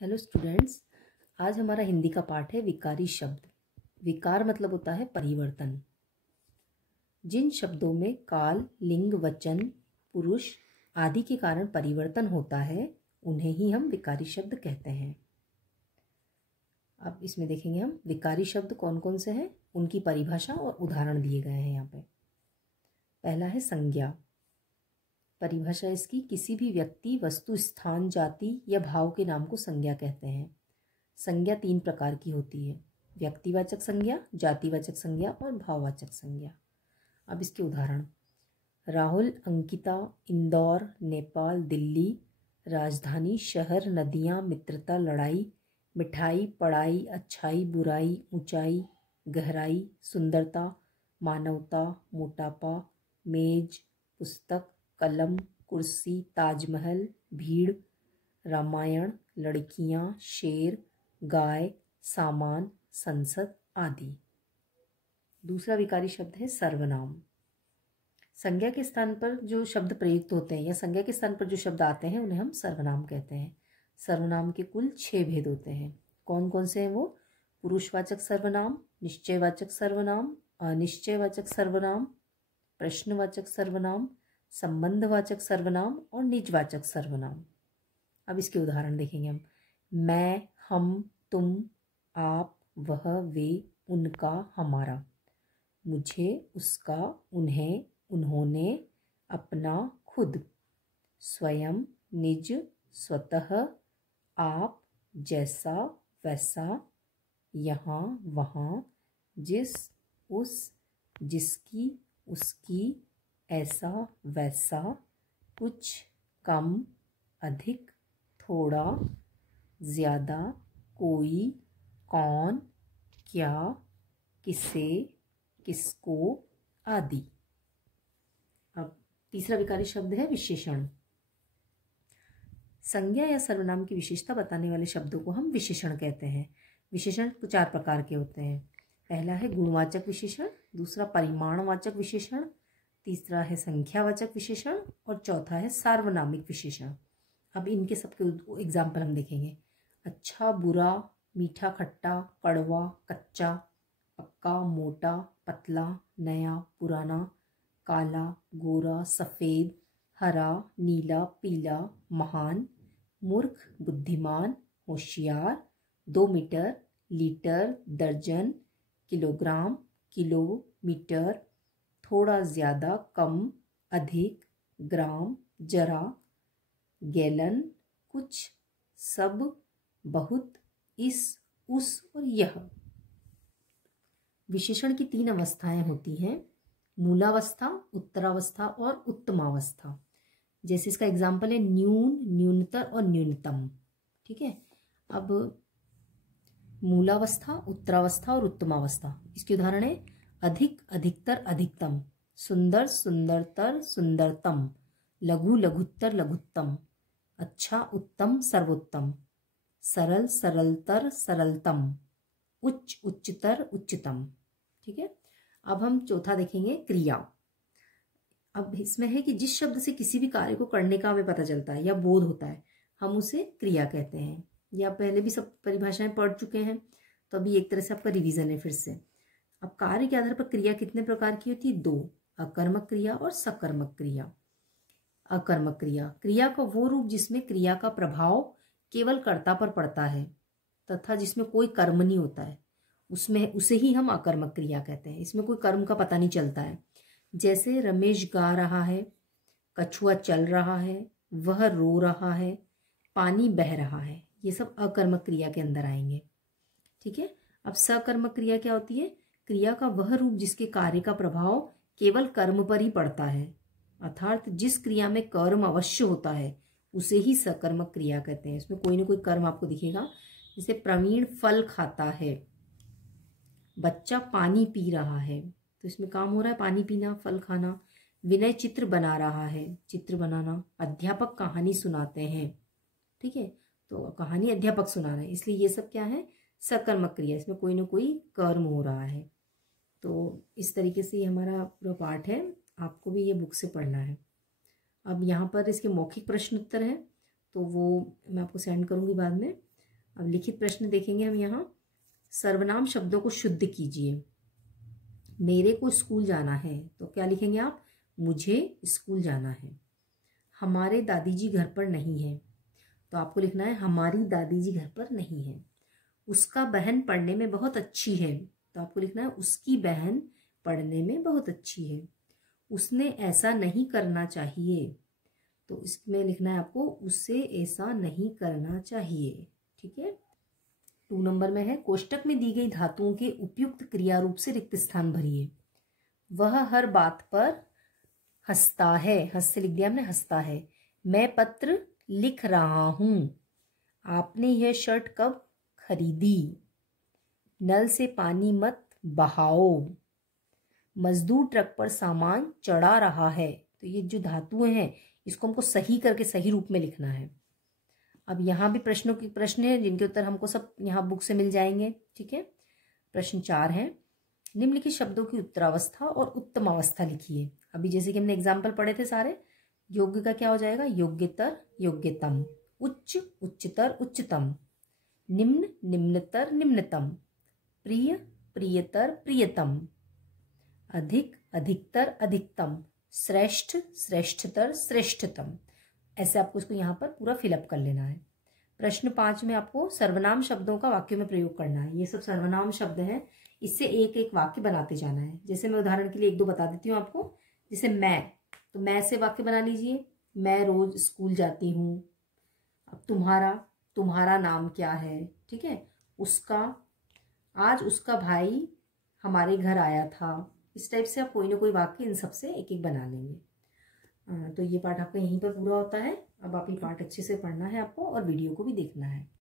Hello students, आज हमारा हिंदी का पाठ है विकारी शब्द। विकार मतलब होता है परिवर्तन। जिन शब्दों में काल, लिंग, वचन, पुरुष आदि के कारण परिवर्तन होता है उन्हें ही हम विकारी शब्द कहते हैं। अब इसमें देखेंगे हम विकारी शब्द कौन कौन से हैं, उनकी परिभाषा और उदाहरण दिए गए हैं यहाँ पे। पहला है संज्ञा। परिभाषा इसकी, किसी भी व्यक्ति, वस्तु, स्थान, जाति या भाव के नाम को संज्ञा कहते हैं। संज्ञा 3 प्रकार की होती है: व्यक्तिवाचक संज्ञा, जातिवाचक संज्ञा और भाववाचक संज्ञा। अब इसके उदाहरण: राहुल, अंकिता, इंदौर, नेपाल, दिल्ली। राजधानी, शहर, नदियाँ, मित्रता, लड़ाई, मिठाई, पढ़ाई, अच्छाई, बुराई, ऊंचाई, गहराई, सुंदरता, मानवता, मोटापा, मेज, पुस्तक, कलम, कुर्सी, ताजमहल, भीड़, रामायण, लड़कियां, शेर, गाय, सामान, संसद आदि। दूसरा विकारी शब्द है सर्वनाम। संज्ञा के स्थान पर जो शब्द प्रयुक्त होते हैं या संज्ञा के स्थान पर जो शब्द आते हैं उन्हें हम सर्वनाम कहते हैं। सर्वनाम के कुल 6 भेद होते हैं। कौन कौन से हैं वो? पुरुषवाचक सर्वनाम, निश्चयवाचक सर्वनाम, अनिश्चयवाचक सर्वनाम, प्रश्नवाचक सर्वनाम, संबंधवाचक सर्वनाम और निजवाचक सर्वनाम। अब इसके उदाहरण देखेंगे हम। मैं, हम, तुम, आप, वह, वे, उनका, हमारा। मुझे, उसका, उन्हें, उन्होंने, अपना, खुद। स्वयं, निज, स्वतः, आप, जैसा, वैसा, यहाँ, वहाँ, जिस, उस, जिसकी, उसकी, ऐसा, वैसा, कुछ, कम, अधिक, थोड़ा, ज़्यादा, कोई, कौन, क्या, किसे, किसको आदि। अब तीसरा विकारी शब्द है विशेषण। संज्ञा या सर्वनाम की विशेषता बताने वाले शब्दों को हम विशेषण कहते हैं। विशेषण 4 प्रकार के होते हैं। पहला है गुणवाचक विशेषण, दूसरा परिमाणवाचक विशेषण, तीसरा है संख्यावाचक विशेषण और चौथा है सार्वनामिक विशेषण। अब इनके सबके एग्जाम्पल हम देखेंगे। अच्छा, बुरा, मीठा, खट्टा, कड़वा, कच्चा, पक्का, मोटा, पतला, नया, पुराना, काला, गोरा, सफ़ेद, हरा, नीला, पीला, महान, मूर्ख, बुद्धिमान, होशियार, 2 मीटर, लीटर, दर्जन, किलोग्राम, किलो, मीटर, थोड़ा ज़्यादा, कम, अधिक, ग्राम, जरा, गैलन, कुछ, सब, बहुत, इस, उस और यह। विशेषण की 3 अवस्थाएं होती हैं: मूलावस्था, उत्तरावस्था और उत्तमावस्था। जैसे इसका एग्जाम्पल है न्यून, न्यूनतर और न्यूनतम। ठीक है। अब मूलावस्था, उत्तरावस्था और उत्तमावस्था, इसके उदाहरण है अधिक, अधिकतर, अधिकतम, सुंदर, सुंदरतर, सुंदरतम, लघु, लघुत्तर, लघुत्तम, अच्छा, उत्तम, सर्वोत्तम, सरल, सरलतर, सरलतम, उच्च, उच्चतर, उच्चतम। ठीक है। अब हम चौथा देखेंगे क्रिया। अब इसमें है कि जिस शब्द से किसी भी कार्य को करने का हमें पता चलता है या बोध होता है हम उसे क्रिया कहते हैं। या पहले भी सब परिभाषाएं पढ़ चुके हैं, तो अभी एक तरह से आपका रिवीजन है फिर से। अब कार्य के आधार पर क्रिया कितने प्रकार की होती है? 2, अकर्मक क्रिया और सकर्मक क्रिया। अकर्मक क्रिया, क्रिया का वो रूप जिसमें क्रिया का प्रभाव केवल कर्ता पर पड़ता है तथा जिसमें कोई कर्म नहीं होता है, उसमें उसे ही हम अकर्मक क्रिया कहते हैं। इसमें कोई कर्म का पता नहीं चलता है। जैसे रमेश गा रहा है, कछुआ चल रहा है, वह रो रहा है, पानी बह रहा है, ये सब अकर्मक क्रिया के अंदर आएंगे। ठीक है। अब सकर्मक क्रिया क्या होती है? क्रिया का वह रूप जिसके कार्य का प्रभाव केवल कर्म पर ही पड़ता है, अर्थात जिस क्रिया में कर्म अवश्य होता है उसे ही सकर्मक क्रिया कहते हैं। इसमें कोई ना कोई कर्म आपको दिखेगा। जैसे प्रवीण फल खाता है, बच्चा पानी पी रहा है, तो इसमें काम हो रहा है पानी पीना, फल खाना। विनय चित्र बना रहा है, चित्र बनाना। अध्यापक कहानी सुनाते हैं। ठीक है। तो कहानी अध्यापक सुना रहे हैं, इसलिए ये सब क्या है? सकर्मक क्रिया। इसमें कोई ना कोई कर्म हो रहा है। तो इस तरीके से हमारा पूरा पाठ है, आपको भी ये बुक से पढ़ना है। अब यहाँ पर इसके मौखिक प्रश्न उत्तर हैं, तो वो मैं आपको सेंड करूँगी बाद में। अब लिखित प्रश्न देखेंगे हम यहाँ। सर्वनाम शब्दों को शुद्ध कीजिए। मेरे को स्कूल जाना है तो क्या लिखेंगे आप? मुझे स्कूल जाना है। हमारे दादी जी घर पर नहीं है तो आपको लिखना है हमारी दादी जी घर पर नहीं है। उसका बहन पढ़ने में बहुत अच्छी है तो आपको लिखना है उसकी बहन पढ़ने में बहुत अच्छी है। उसने ऐसा नहीं करना चाहिए तो इसमें लिखना है आपको उसे ऐसा नहीं करना चाहिए। ठीक है। 2 नंबर में है कोष्टक में दी गई धातुओं के उपयुक्त क्रिया रूप से रिक्त स्थान भरिए। वह हर बात पर हंसता है, हंस से लिख दिया हमने, हंसता है। मैं पत्र लिख रहा हूं। आपने यह शर्ट कब खरीदी? नल से पानी मत बहाओ। मजदूर ट्रक पर सामान चढ़ा रहा है। तो ये जो धातुएं हैं इसको हमको सही करके सही रूप में लिखना है। अब यहाँ भी प्रश्न है जिनके उत्तर हमको सब यहाँ बुक से मिल जाएंगे। ठीक है। प्रश्न 4 है निम्नलिखित शब्दों की उत्तरावस्था और उत्तम अवस्था लिखिए। अभी जैसे कि हमने एग्जाम्पल पढ़े थे सारे। योग्य का क्या हो जाएगा? योग्यतर योग्यतम। उच्च उच्चतर उच्चतम। निम्न निम्नतर निम्नतम। प्रिय प्रियतर प्रियतम। अधिक अधिकतर अधिकतम। श्रेष्ठ श्रेष्ठतर श्रेष्ठतम। ऐसे आपको इसको यहाँ पर पूरा फिलअप कर लेना है। प्रश्न 5 में आपको सर्वनाम शब्दों का वाक्यों में प्रयोग करना है। ये सब सर्वनाम शब्द हैं, इससे एक एक वाक्य बनाते जाना है। जैसे मैं उदाहरण के लिए 1-2 बता देती हूँ आपको। जैसे मैं, तो मैं से वाक्य बना लीजिए। मैं रोज स्कूल जाती हूँ। अब तुम्हारा, तुम्हारा नाम क्या है? ठीक है। उसका, आज उसका भाई हमारे घर आया था। इस टाइप से आप कोई ना कोई वाक्य इन सब से एक एक बना लेंगे। तो ये पार्ट आपका यहीं पर पूरा होता है। अब आप ये पार्ट अच्छे से पढ़ना है आपको और वीडियो को भी देखना है।